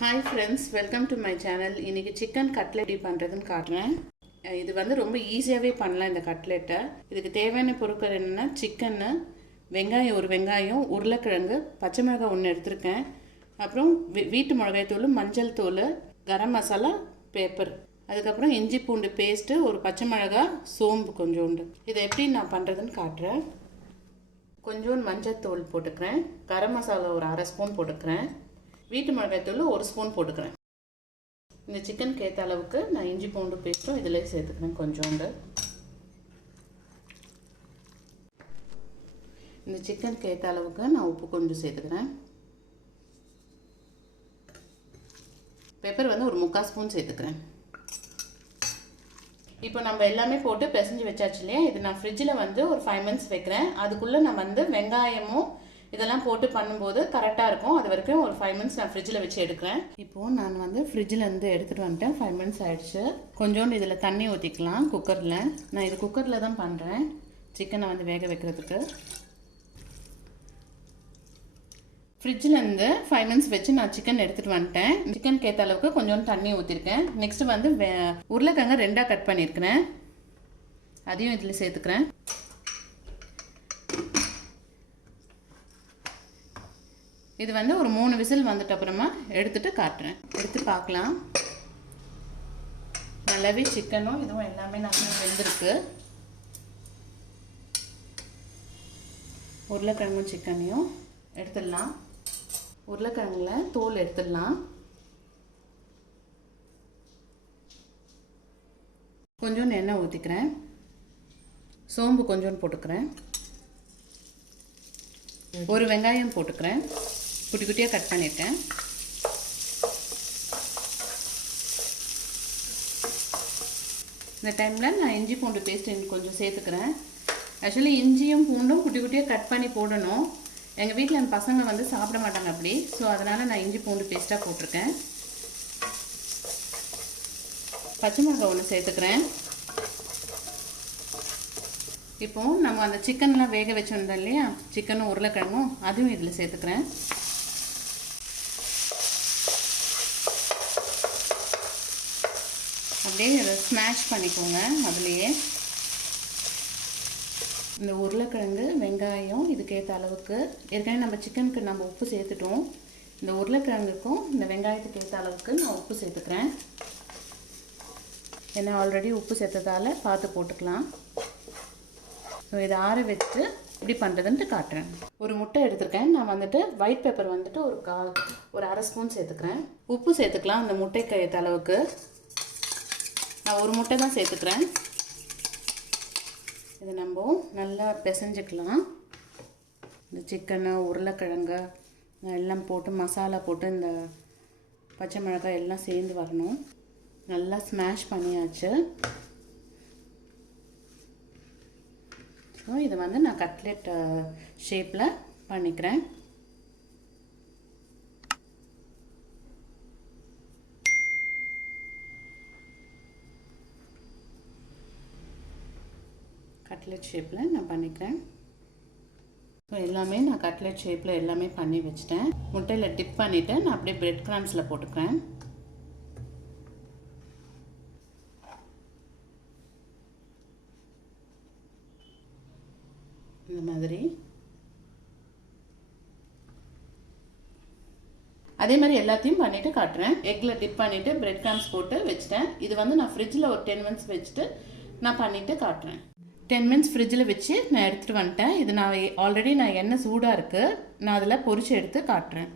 Hi friends, welcome to my channel. இன்னைக்கு chicken cutlet எப்படி பண்றதுன்னு காட்டுறேன். இது வந்து ரொம்ப ஈஸியாவே பண்ணலாம் இந்த கட்லெட்டை. இதுக்கு தேவையான பொருட்கள் என்னன்னா சிக்கன், வெங்காயம் ஒரு வெங்காயம், உருளைக்கிழங்கு, பச்சை மிளகாய் ஒன்று எடுத்துருக்கேன். அப்புறம் வீட்டு மிளகாய் தூள், மஞ்சள் தூள், கரம் மசாலா, பேப்பர். அதுக்கப்புறம் இஞ்சி பூண்டு பேஸ்ட்டு, ஒரு பச்சை மிளகாய், சோம்பு கொஞ்சோண்டு. இதை எப்படி நான் பண்ணுறதுன்னு காட்டுறேன். கொஞ்சோண்டு மஞ்சள் தூள் போட்டுக்கிறேன். கரம் மசாலா ஒரு அரை ஸ்பூன் போட்டுக்கிறேன். வீட்டு மிளகாய் தூள் ஒரு ஸ்பூன் போட்டுக்கிறேன். இந்த சிக்கனுக்கு ஏற்ற அளவுக்கு நான் இஞ்சி பூண்டு பேஸ்ட்டும் இதிலே சேர்த்துக்கிறேன் கொஞ்சோண்டு. இந்த சிக்கனுக்கு ஏற்ற அளவுக்கு நான் உப்பு கொஞ்சம் சேர்த்துக்கிறேன். பெப்பர் வந்து ஒரு 3/4 ஸ்பூன் சேர்த்துக்கிறேன். இப்போ நம்ம எல்லாமே போட்டு பிசைஞ்சு வச்சாச்சு இல்லையா, இது நான் ஃப்ரிட்ஜில் வந்து ஒரு 5 minutes வைக்கிறேன். அதுக்குள்ளே நான் வந்து வெங்காயமும் இதெல்லாம் போட்டு பண்ணும்போது கரெக்டாக இருக்கும். அது வரைக்கும் ஒரு 5 minutes நான் ஃப்ரிட்ஜில் வச்சு எடுக்கிறேன். இப்போது நான் வந்து ஃப்ரிட்ஜிலேருந்து எடுத்துகிட்டு வந்துட்டேன். 5 minutes ஆகிடுச்சு. கொஞ்சோண்டு இதில் தண்ணி ஊற்றிக்கலாம் குக்கரில். நான் இது குக்கரில் தான் பண்ணுறேன், சிக்கனை வந்து வேக வைக்கிறதுக்கு. ஃப்ரிட்ஜிலேருந்து 5 minutes வச்சு நான் சிக்கன் எடுத்துகிட்டு வந்துட்டேன். சிக்கனுக்கு ஏற்ற அளவுக்கு கொஞ்சோண்டு தண்ணி ஊற்றிருக்கேன். நெக்ஸ்ட்டு வந்து உருளைக்கிழங்கு 2ஆக கட் பண்ணியிருக்கிறேன். அதையும் இதில் சேர்த்துக்கிறேன். இது வந்து ஒரு 3 விசில் வந்துட்டு அப்புறமா எடுத்துட்டு காட்டுறேன். எடுத்து பார்க்கலாம். நல்லாவே சிக்கனும் இதுவும் எல்லாமே நல்லா வெந்திருக்கு. உருளைக்கிழங்கும் சிக்கனையும் எடுத்துடலாம். உருளைக்கிழங்குல தோல் எடுத்துடலாம். கொஞ்சோண்டு எண்ணெய் ஊற்றிக்கிறேன். சோம்பு கொஞ்சோண்டு போட்டுக்கிறேன். ஒரு வெங்காயம் போட்டுக்கிறேன். குட்டி குட்டியாக கட் பண்ணியிருக்கேன். இந்த டைமில் நான் இஞ்சி பூண்டு பேஸ்ட் கொஞ்சம் சேர்த்துக்கிறேன். ஆக்சுவலி இஞ்சியும் பூண்டும் குட்டி குட்டியாக கட் பண்ணி போடணும். எங்கள் வீட்டில் என் பசங்க வந்து சாப்பிட மாட்டாங்க அப்படி. ஸோ அதனால் நான் இஞ்சி பூண்டு பேஸ்ட்டாக போட்டிருக்கேன். பச்சை மிளகாய் ஒன்று சேர்த்துக்கிறேன். இப்போது நம்ம அந்த சிக்கன்லாம் வேக வச்சுருந்தோம் இல்லையா, சிக்கனும் உருளைக்கிழங்கும், அதுவும் இதில் சேர்த்துக்கிறேன். அப்படியே இதை ஸ்மாஷ் பண்ணிக்கோங்க. அதுலேயே இந்த உருளைக்கிழங்கு வெங்காயம் இதுக்கேற்ற அளவுக்கு ஏற்கனவே நம்ம சிக்கனுக்கு நம்ம உப்பு சேர்த்துட்டோம். இந்த உருளைக்கிழங்குக்கும் இந்த வெங்காயத்துக்கு ஏற்ற அளவுக்கு நான் உப்பு சேர்த்துக்கிறேன். ஏன்னா ஆல்ரெடி உப்பு சேர்த்ததால் பார்த்து போட்டுக்கலாம். ஸோ இதை ஆற வச்சு எப்படி பண்ணுறதுன்ட்டு காட்டுறேன். ஒரு முட்டை எடுத்துருக்கேன். நான் வந்துட்டு ஒயிட் பெப்பர் வந்துட்டு ஒரு அரை ஸ்பூன் சேர்த்துக்கிறேன். உப்பு சேர்த்துக்கலாம் அந்த முட்டைக்கு ஏற்ற அளவுக்கு. நான் ஒரு முட்டை தான் சேர்த்துக்கிறேன். இதை நம்ம நல்லா பிசைஞ்சிக்கலாம். இந்த சிக்கனு உருளைக்கிழங்கு எல்லாம் போட்டு மசாலா போட்டு இந்த பச்சை மிளகாய் எல்லாம் சேர்ந்து வரணும். நல்லா ஸ்மாஷ் பண்ணியாச்சு. ஸோ இதை வந்து நான் கட்லெட் ஷேப்பில் பண்ணிக்கிறேன். கட்லெட் ஷேப்பில் நான் பண்ணிக்கிறேன். ஸோ எல்லாமே நான் கட்லெட் ஷேப்பில் எல்லாமே பண்ணி வச்சிட்டேன். முட்டையில் டிப் பண்ணிவிட்டு நான் அப்படியே பிரெட் கிராம்ஸில் போட்டுக்கிறேன். இந்த மாதிரி அதே மாதிரி எல்லாத்தையும் பண்ணிவிட்டு காட்டுறேன். எக்கில் டிப் பண்ணிவிட்டு பிரெட் கிராம்ஸ் போட்டு வச்சுட்டேன். இது வந்து நான் ஃப்ரிட்ஜில் ஒரு 10 minutes வச்சுட்டு நான் பண்ணிவிட்டு காட்டுறேன். 10 minutes ஃப்ரிட்ஜில் வச்சு நான் எடுத்துகிட்டு வந்துட்டேன். இது நான் ஆல்ரெடி எண்ணெய் சூடாக இருக்குது. நான் அதில் பொரிச்சு எடுத்து காட்டுறேன்.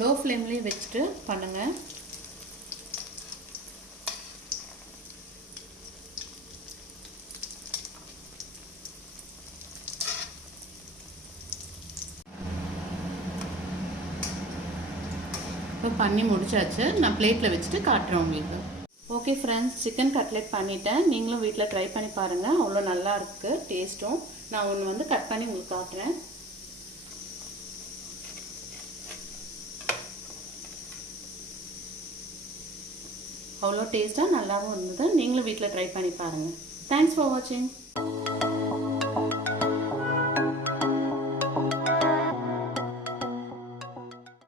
லோ ஃப்ளேம்லேயே வச்சுட்டு பண்ணுங்கள். இப்போ பண்ணி முடிச்சாச்சு. நான் பிளேட்டில் வச்சுட்டு காட்டுறேன் உங்களுக்கு. ஓகே ஃப்ரெண்ட்ஸ், சிக்கன் கட்லெட் பண்ணிட்டேன். நீங்களும் வீட்டில் ட்ரை பண்ணி பாருங்கள். அவ்வளோ நல்லா இருக்குது டேஸ்ட்டும். நான் ஒன்று வந்து கட் பண்ணி உங்களுக்கு காட்டுறேன். அவ்வளோ டேஸ்ட்டாக நல்லாவும் இருந்தது. நீங்களும் வீட்டில் ட்ரை பண்ணி பாருங்கள். தேங்க்ஸ் ஃபார் வாட்சிங்.